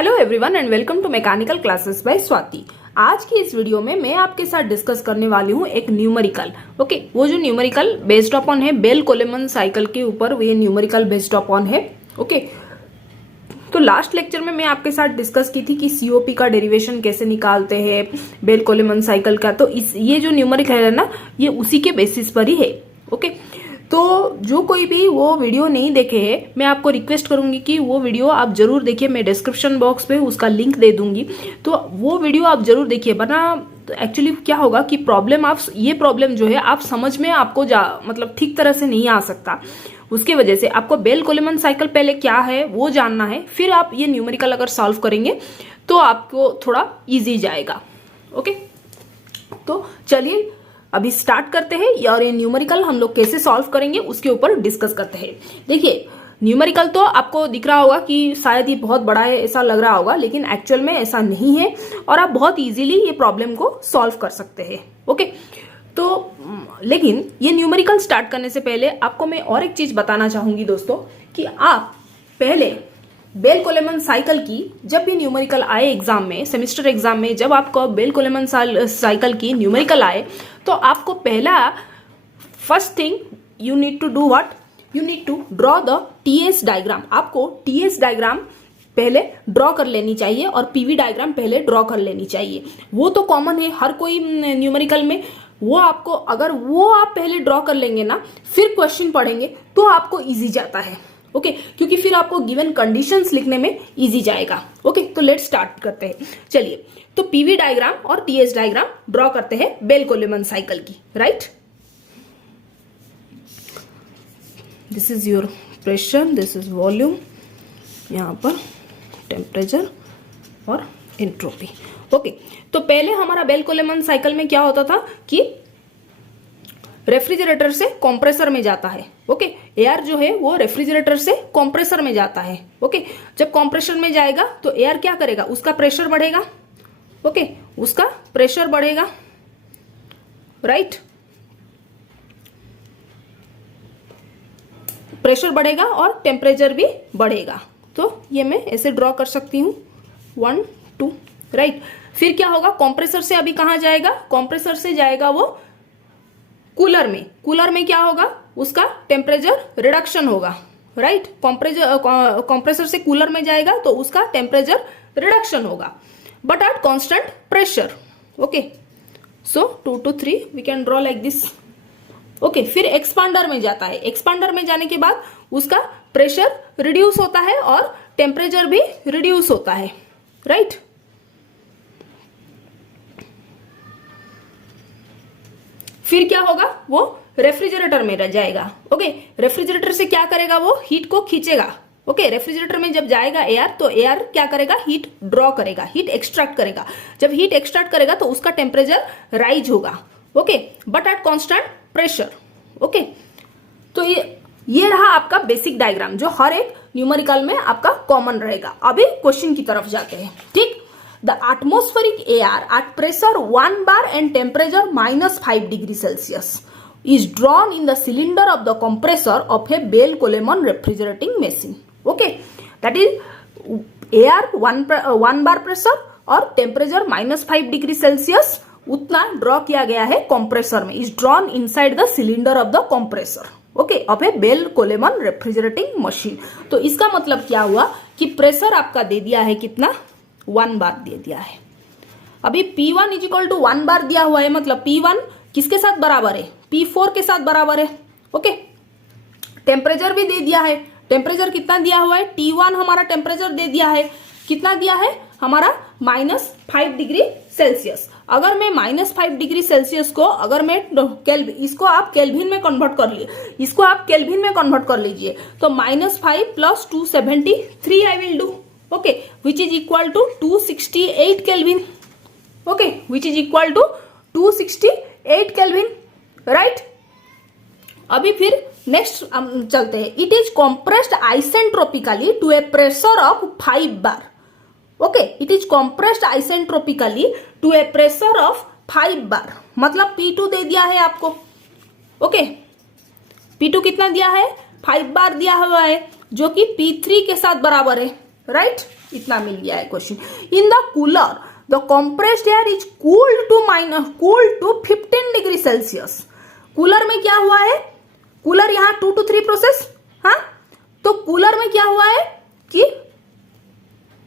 Hello everyone and welcome to mechanical classes by Swati. आज की इस वीडियो में मैं आपके साथ डिस्कस करने वाली हूँ एक न्यूमेरिकल। ओके, वो जो न्यूमेरिकल बेस्ड अपॉन है बेल कोलेमन साइकिल के ऊपर, ये न्यूमेरिकल बेस्ड अपॉन है। ओके, तो लास्ट लेक्चर में मैं आपके साथ डिस्कस की थी कि सीओपी का डेरिवेशन कैसे निकालते हैं बेल कोलेमन साइकिल का। तो ये जो न्यूमेरिकल है ना, ये उसी के बेसिस पर ही है। ओके, तो जो कोई भी वो वीडियो नहीं देखे है, मैं आपको रिक्वेस्ट करूंगी कि वो वीडियो आप जरूर देखिए। मैं डिस्क्रिप्शन बॉक्स पे उसका लिंक दे दूंगी, तो वो वीडियो आप जरूर देखिए। वरना एक्चुअली क्या होगा कि ये प्रॉब्लम जो है आप समझ में आपको मतलब ठीक तरह से नहीं आ सकता। उसके वजह से आपको बेल कोलेमन साइकिल पहले क्या है वो जानना है, फिर आप ये न्यूमेरिकल अगर सॉल्व करेंगे तो आपको थोड़ा इजी जाएगा। ओके, तो चलिए अभी स्टार्ट करते हैं और ये न्यूमेरिकल हम लोग कैसे सॉल्व करेंगे उसके ऊपर डिस्कस करते हैं। देखिए, न्यूमेरिकल तो आपको दिख रहा होगा कि शायद ये बहुत बड़ा है, ऐसा लग रहा होगा, लेकिन एक्चुअल में ऐसा नहीं है और आप बहुत इजीली ये प्रॉब्लम को सॉल्व कर सकते हैं। ओके, तो लेकिन ये न्यूमेरिकल स्टार्ट करने से पहले आपको मैं और एक चीज बताना चाहूंगी दोस्तों, कि आप पहले बेल कोलेमन साइकिल की जब भी न्यूमेरिकल आए एग्जाम में, सेमेस्टर एग्जाम में, जब आपको बेल कोलेमन साइकिल की न्यूमेरिकल आए, तो आपको first thing you need to do what, you need to draw the TS diagram. आपको टीएस डायग्राम पहले ड्रॉ कर लेनी चाहिए और पीवी डायग्राम पहले ड्रॉ कर लेनी चाहिए। वो तो कॉमन है हर कोई न्यूमेरिकल में। वो आपको अगर वो आप पहले ड्रॉ कर लेंगे ना, फिर क्वेश्चन पढ़ेंगे तो आपको इजी जाता है। ओके, क्योंकि फिर आपको गिवन कंडीशंस लिखने में इजी जाएगा। ओके, तो लेट्स स्टार्ट करते हैं। चलिए, तो पीवी डायग्राम और टीएस डायग्राम ड्रॉ करते हैं बेल कोलेमन साइकिल की। Right, this is your pressure, this is volume, यहाँ पर टेम्परेचर और एंट्रोपी। ओके, तो पहले हमारा बेल कोलेमन साइकिल में क्या होता था कि रेफ्रिजरेटर से कंप्रेसर में जाता है। ओके, एयर जो है वो रेफ्रिजरेटर से कंप्रेसर में जाता है। ओके, जब कंप्रेसर में जाएगा तो एयर क्या करेगा, उसका प्रेशर बढ़ेगा। ओके, उसका प्रेशर बढ़ेगा। राइट, प्रेशर बढ़ेगा और टेम्परेचर भी बढ़ेगा। तो ये मैं ऐसे ड्रॉ कर सकती हूं, 1 2। राइट, फिर क्या होगा, कंप्रेसर से अभी कहां जाएगा, कंप्रेसर से जाएगा वो कूलर में। कूलर में क्या होगा, उसका टेम्परेचर रिडक्शन होगा। राइट, कंप्रेसर से कूलर में जाएगा तो उसका टेम्परेचर रिडक्शन होगा, but at constant pressure. Okay, so 2 to 3 we can draw like this. Okay, फिर एक्सपांडर में जाता है। एक्सपांडर में जाने के बाद उसका प्रेशर रिड्यूस होता है और टेम्परेचर भी रिड्यूस होता है। राइट, फिर क्या होगा, वो रेफ्रिजरेटर में रह जाएगा। ओके, रेफ्रिजरेटर से क्या करेगा, वो हीट को खींचेगा। ओके, रेफ्रिजरेटर में जब जाएगा एयर, तो एयर क्या करेगा, हीट ड्रॉ करेगा, हीट एक्सट्रैक्ट करेगा। जब हीट एक्सट्रैक्ट करेगा तो उसका टेम्परेचर राइज होगा। Okay, but at constant pressure. Okay, तो ये रहा आपका बेसिक डायग्राम जो हर एक न्यूमेरिकल में आपका कॉमन रहेगा। अभी क्वेश्चन की तरफ जाते हैं। ठीक, the atmospheric air at pressure 1 bar and temperature -5 degree Celsius is drawn in the cylinder of the compressor of a Bell Coleman refrigerating machine. Okay, that is air 1 bar pressure और temperature -5 degree Celsius उतना draw किया गया है compressor में, is drawn inside the cylinder of the compressor. Okay, of a Bell Coleman refrigerating machine. तो इसका मतलब क्या हुआ कि प्रेशर आपका दे दिया है कितना, 1 बार दे दिया है। अभी P1 इजिकल टू 1 बार दिया हुआ है, मतलब P1 किसके साथ बराबर है, P4 के साथ बराबर है। ओके, टेम्परेचर भी दे दिया है। टेम्परेचर कितना दिया हुआ है, T1 हमारा टेम्परेचर दे दिया है, कितना दिया है हमारा, -5 डिग्री सेल्सियस। अगर मैं -5 डिग्री सेल्सियस को अगर मैं इसको आप केल्विन में कन्वर्ट कर लिए, इसको आप केल्विन में कन्वर्ट कर लीजिए, तो -5 + 273 I will do. Okay, which is equal to 268 Kelvin. Okay, which is equal to 268 Kelvin. Right? अभी फिर नेक्स्ट चलते हैं। It is compressed isentropically to a pressure of 5 bar. Okay, it is compressed isentropically to a pressure of 5 bar. मतलब P2 दे दिया है आपको। Okay, P2 कितना दिया है, 5 बार दिया हुआ है, जो कि P3 के साथ बराबर है। राइट, इतना मिल गया है question. In the cooler the compressed air is cooled to 15 degree Celsius. Cooler में क्या हुआ है, कूलर यहाँ 2 to 3 प्रोसेस, हाँ, तो कूलर में क्या हुआ है कि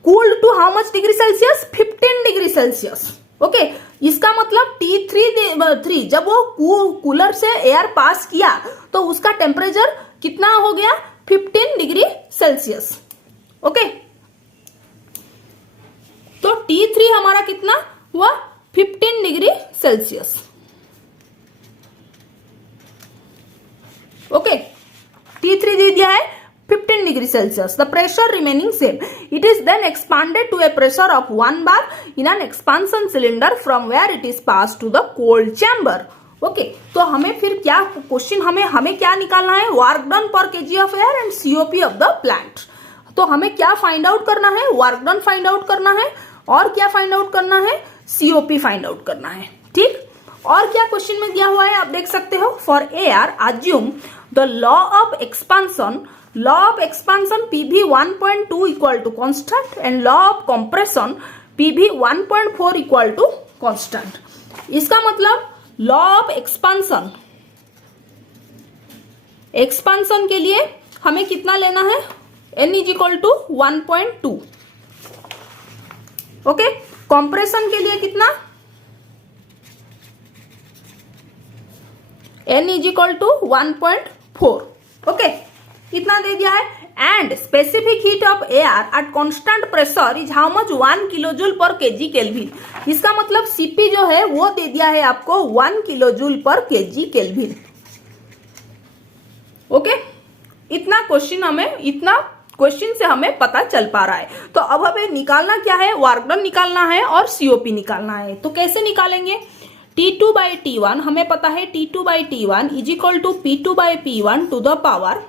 cooled to how much degree Celsius, 15 degree Celsius. Okay, इसका मतलब T3 जब वो कूलर से एयर पास किया तो उसका टेम्परेचर कितना हो गया, 15 डिग्री सेल्सियस। ओके, तो T3 हमारा कितना हुआ, 15 डिग्री सेल्सियस। ओके, T3 दे दिया है 15 degree Celsius. The pressure remaining same. It is then expanded to a pressure of 1 bar in an expansion cylinder from where it is passed to the cold chamber. Okay, तो हमें फिर क्या question, हमें क्या निकालना है, वर्क डन पर KG of air and COP of the plant. तो हमें क्या फाइंड आउट करना है, वर्क डन फाइंड आउट करना है, और क्या फाइंड आउट करना है, सीओपी फाइंड आउट करना है। ठीक, और क्या क्वेश्चन में दिया हुआ है आप देख सकते हो, for air assume the law of expansion PV 1.2 equal to constant and law of compression PV 1.4 equal to constant। इसका मतलब लॉ ऑफ एक्सपांसन के लिए हमें कितना लेना है, n is equal to 1.2। Okay, compression के लिए कितना, n is equal to 1.4। Okay, कितना दे दिया है, and specific heat of air at constant pressure is how much 1 kilojoule per KG kelvin. इसका मतलब सीपी जो है वो दे दिया है आपको 1 kilojoule per KG kelvin. Okay, इतना क्वेश्चन से हमें पता चल पा रहा है। तो अब हमें निकालना क्या है, वर्क डन निकालना है और सीओपी निकालना है। तो कैसे निकालेंगे, T2 by T1 हमें पता है, T2 by T1 is equal to P2 by P1 to the power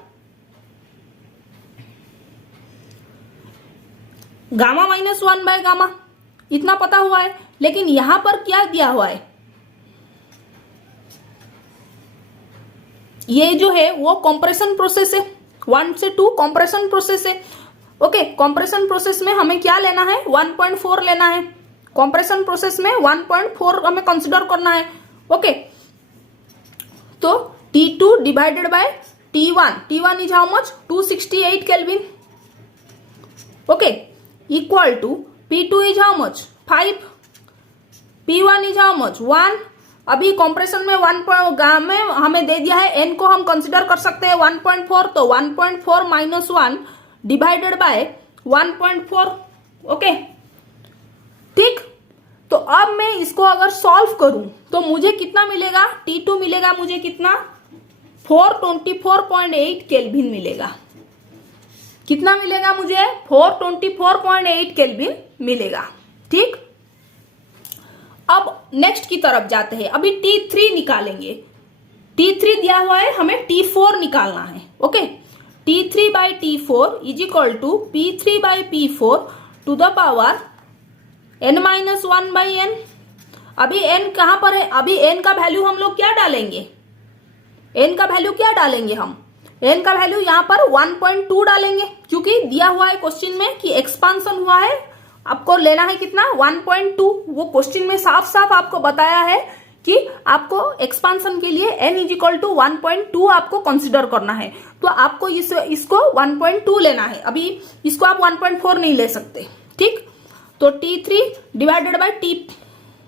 gamma minus 1 by gamma, इतना पता हुआ है। लेकिन यहां पर क्या दिया हुआ है, ये जो है वो कंप्रेशन प्रोसेस है, 1 से 2 कंप्रेशन प्रोसेस है। ओके, कंप्रेशन प्रोसेस में हमें क्या लेना है, 1.4 लेना है। कंप्रेशन प्रोसेस में 1.4 हमें कंसिडर करना है। ओके, तो T2 divided by T1 is how much, 268 kelvin. Okay, equal to P2 is how much, 5, P1 is how much, 1। अभी कंप्रेशन में 1 में हमें दे दिया है, n को हम कंसिडर कर सकते हैं 1.4, तो 1.4 माइनस 1 डिवाइडेड बाय 1.4। ओके, ठीक, तो अब मैं इसको अगर सॉल्व करूं तो मुझे कितना मिलेगा, T2 मिलेगा मुझे कितना, 424.8 केल्विन मिलेगा। कितना मिलेगा मुझे, 424.8 केल्विन मिलेगा। ठीक, अब नेक्स्ट की तरफ जाते हैं, अभी T3 निकालेंगे। T3 दिया हुआ है, हमें T4 निकालना है। Okay, T3 by T4 is equal to P3 by P4 to the power n minus 1 by n। अभी n कहां पर है, अभी n का वैल्यू हम लोग क्या डालेंगे, n का वैल्यू क्या डालेंगे, हम n का वैल्यू यहाँ पर 1.2 डालेंगे, क्योंकि दिया हुआ है क्वेश्चन में कि एक्सपांसन हुआ है, आपको लेना है कितना, 1.2। वो क्वेश्चन में साफ साफ आपको बताया है कि आपको एक्सपांसन के लिए n इज इक्वल टू 1.2 आपको कंसिडर करना है। तो आपको इसको 1.2 लेना है, अभी इसको आप 1.4 नहीं ले सकते। ठीक, तो T3 divided by T,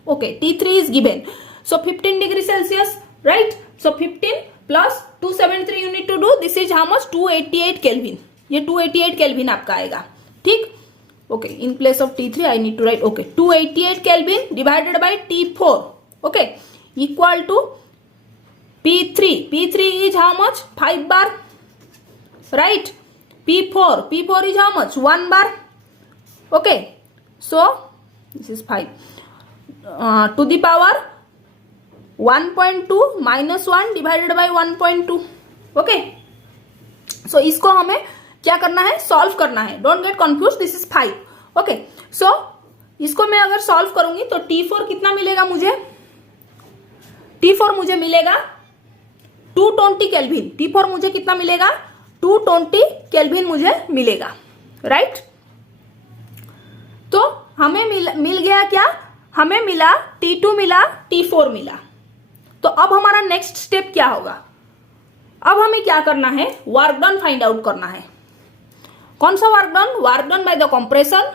okay, T3 is given, so 15 degree Celsius, right. So 15 plus 273 you need to do, this is how much, 288 kelvin. ये 288 केल्विन आपका आएगा। ठीक, okay, in place of T3 I need to write, okay, 288 kelvin divided by T4, okay, equal to P3 is how much, 5 bar, right. P4 is how much, 1 bar, okay, so this is 5 to the power 1.2 minus 1 divided by 1.2। Okay, so इसको हमें क्या करना है, solve करना है, don't get confuse, this is 5। Okay, so इसको मैं अगर सॉल्व करूंगी तो T4 कितना मिलेगा मुझे, T4 मुझे मिलेगा 220 केल्विन। T4 मुझे कितना मिलेगा, 220 केल्विन मुझे मिलेगा, राइट। हमें मिल गया क्या, हमें मिला T2 मिला, T4 मिला। तो अब हमारा नेक्स्ट स्टेप क्या होगा, अब हमें क्या करना है, वर्क डन फाइंड आउट करना है। कौन सा work done, work done by the compression,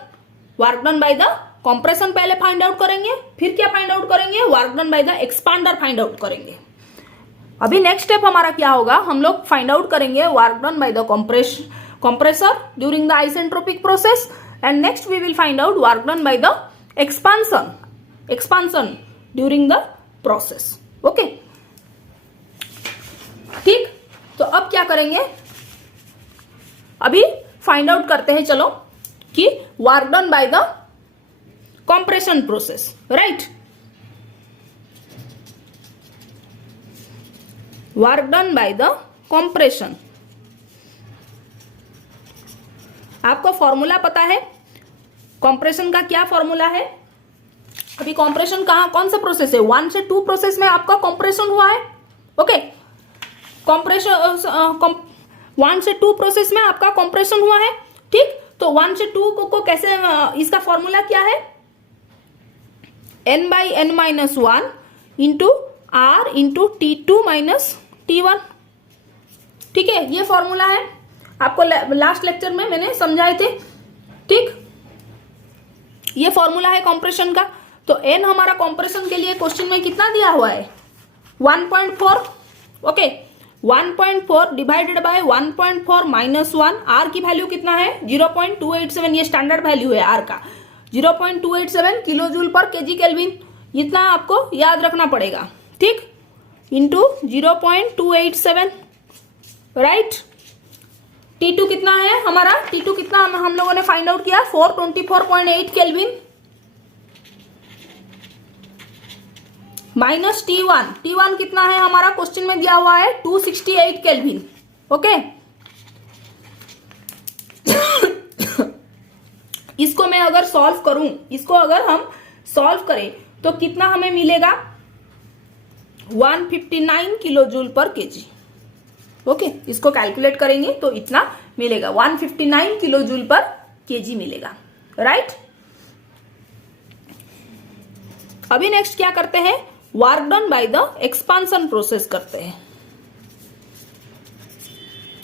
work done by the compression पहले फाइंड आउट करेंगे, फिर क्या फाइंड आउट करेंगे, work done by the expander find out करेंगे। अभी नेक्स्ट स्टेप हमारा क्या होगा, हम लोग फाइंड आउट करेंगे work done by the compressor during the isentropic process, and next we will find out work done by the expansion during the process. Okay ठीक, तो अब क्या करेंगे, अभी फाइंड आउट करते हैं चलो कि work done by the compression process, right. Work done by the compression, आपको फॉर्मूला पता है कंप्रेशन का, क्या फॉर्मूला है। अभी कंप्रेशन कहाँ, कौन सा प्रोसेस है, 1 से 2 प्रोसेस में आपका कंप्रेशन हुआ है। ओके, कंप्रेशन 1 से 2 प्रोसेस में आपका कंप्रेशन हुआ है, ठीक। तो 1 से 2 को कैसे, इसका फॉर्मूला क्या है, n/n-1 into r into T2 minus T1, ठीक है, ये फॉर्मूला है, आपको लास्ट लेक्चर में मैंने समझाए थे, ठीक। ये फॉर्मूला है कंप्रेशन का। तो n हमारा कंप्रेशन के लिए क्वेश्चन में कितना दिया हुआ है, 1.4, okay, 1.4 divided by 1.4 minus 1, R की वैल्यू कितना है 0.287, ये स्टैंडर्ड वैल्यू है आर का, 0.287 kilo joule per KG kelvin, इतना आपको याद रखना पड़ेगा, ठीक, इंटू 0.287, राइट। T2 कितना है हमारा, T2 कितना हम लोगों ने फाइंड आउट किया, 424.8 केल्विन, माइनस T1 कितना है हमारा, क्वेश्चन में दिया हुआ है 268 केल्विन, ओके। इसको मैं अगर सॉल्व करूं, इसको अगर हम सॉल्व करें तो कितना हमें मिलेगा, 159 kilo joule per KG, okay. इसको कैलकुलेट करेंगे तो इतना मिलेगा, 159 किलो जूल पर केजी मिलेगा, राइट। अभी नेक्स्ट क्या करते हैं, work done by the expansion process करते हैं।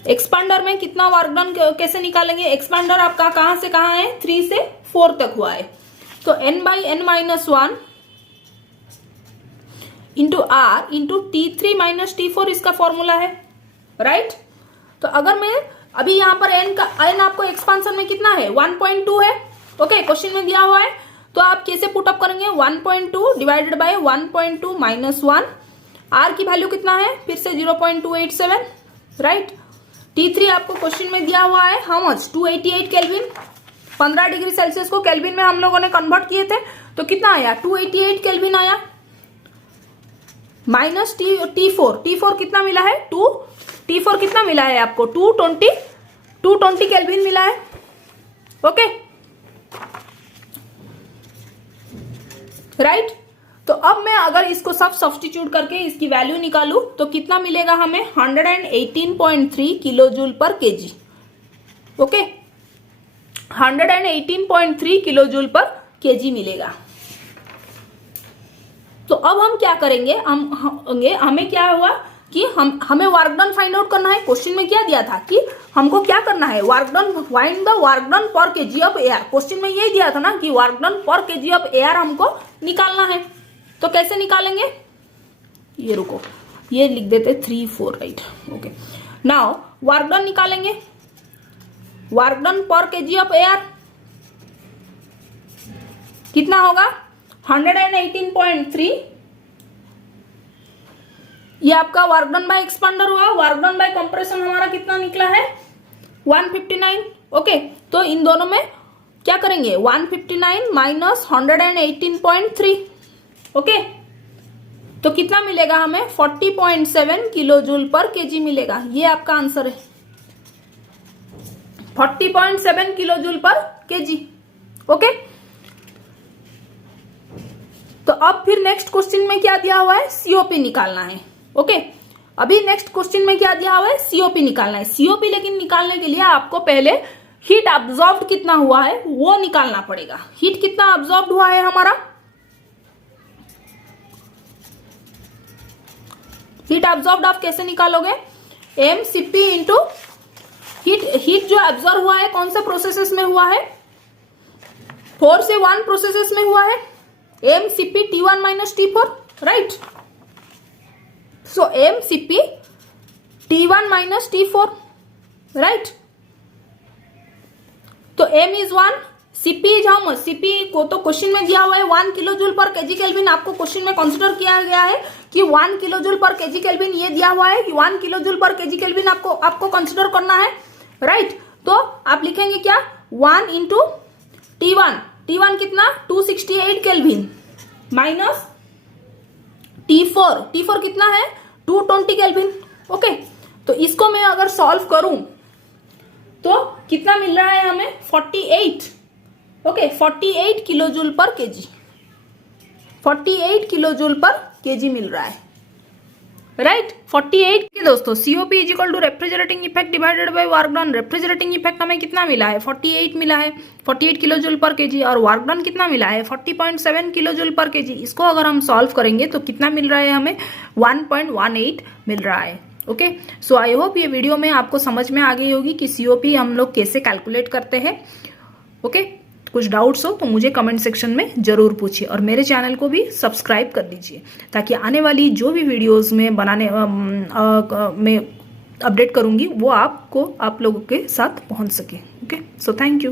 एक्सपांडर में कितना वर्क डन कैसे निकालेंगे, एक्सपांडर आपका कहां से कहां है, 3 से 4 तक हुआ है, तो n/n-1 into r into T3 minus T4 इसका फॉर्मूला है, राइट। तो अगर मैं अभी यहां पर n आपको एक्सपांशन में कितना है, 1.2 है, ओके, क्वेश्चन में दिया हुआ है, तो आप कैसे पुट अप करेंगे, 1.2 डिवाइडेड बाय 1.2 माइनस 1, r की वैल्यू कितना है, फिर से 0.287, राइट। T3 आपको क्वेश्चन में दिया हुआ है how much, 288 kelvin, 15 degree Celsius को केल्विन में हम लोगों ने कन्वर्ट किए थे, तो कितना आया, 288 केल्विन आया, माइनस T4 कितना मिला है, T4 कितना मिला है आपको, 220 केल्विन मिला है, ओके, राइट। तो अब मैं अगर इसको सब सब्स्टिट्यूट करके इसकी वैल्यू निकालूं तो कितना मिलेगा हमें, 118.3 kilo joule per KG, okay, 118.3 kilo joule per KG मिलेगा। तो अब हम क्या करेंगे, हमें क्या हुआ कि हमें वर्क डन फाइंड आउट करना है। क्वेश्चन में क्या दिया था कि हमको क्या करना है, work done, find the work done पर केजी ऑफ एयर। क्वेश्चन में यही दिया था ना कि वर्क डन पर केजी ऑफ एयर हमको निकालना है। तो कैसे निकालेंगे, ये रुको, ये लिख देते 3 4, right, okay. Now work done निकालेंगे, वर्क डन पर केजी ऑफ एयर कितना होगा, 118.3, ये आपका वर्क डन बाय एक्सपांडर हुआ। वर्क डन बाय कंप्रेशन हमारा कितना निकला है, 159, ओके। तो इन दोनों में क्या करेंगे, 159 माइनस 118.3, ओके। तो कितना मिलेगा हमें, 40.7 किलो जूल पर केजी मिलेगा। ये आपका आंसर है, 40.7 kilo joule per KG, okay. तो अब फिर नेक्स्ट क्वेश्चन में क्या दिया हुआ है, सीओपी निकालना है, ओके। अभी नेक्स्ट क्वेश्चन में क्या दिया हुआ है, सीओपी निकालना है। सीओपी लेकिन निकालने के लिए आपको पहले हीट अब्सॉर्ब्ड कितना हुआ है वो निकालना पड़ेगा। हीट कितना अब्सॉर्ब्ड हुआ है हमारा, हीट अब्सॉर्ब्ड आप कैसे निकालोगे, mCp इंटू हीट जो एब्जॉर्ब हुआ है कौन सा प्रोसेसेस में हुआ है, 4 से 1 प्रोसेसेस में हुआ है, mCp T1 minus T4, right. So mCp T1 minus T4, right. तो m is 1, Cp is how much, Cp को तो क्वेश्चन में दिया हुआ है 1 kilo joule per KG kelvin, आपको क्वेश्चन में कंसीडर किया गया है कि 1 kilo joule per KG kelvin, ये दिया हुआ है कि 1 kilo joule per KG kelvin आपको कंसीडर करना है, राइट। तो आप लिखेंगे क्या, 1 इंटू T1 कितना 268 केल्विन माइनस T4 कितना है 220 केल्विन, ओके। तो इसको मैं अगर सॉल्व करूं तो कितना मिल रहा है हमें 48, okay, 48 kilo joule per KG, 48 kilo joule per KG मिल रहा है, राइट। 48 के दोस्तों COP is equal to refrigerating effect divided by work done. Refrigerating effect हमें कितना मिला है 48 मिला है, 48 किलो जूल पर केजी, और वर्क डन कितना मिला है 40.7 किलो जूल पर केजी। इसको अगर हम सॉल्व करेंगे तो कितना मिल रहा है हमें 1.18 मिल रहा है, ओके। सो आई होप ये वीडियो में आपको समझ में आ गई होगी कि COP हम लोग कैसे कैलकुलेट करते हैं, ओके। कुछ डाउट्स हो तो मुझे कमेंट सेक्शन में जरूर पूछिए, और मेरे चैनल को भी सब्सक्राइब कर दीजिए ताकि आने वाली जो भी वीडियोस में में अपडेट करूंगी वो आप लोगों के साथ पहुंच सके, ओके। So thank you.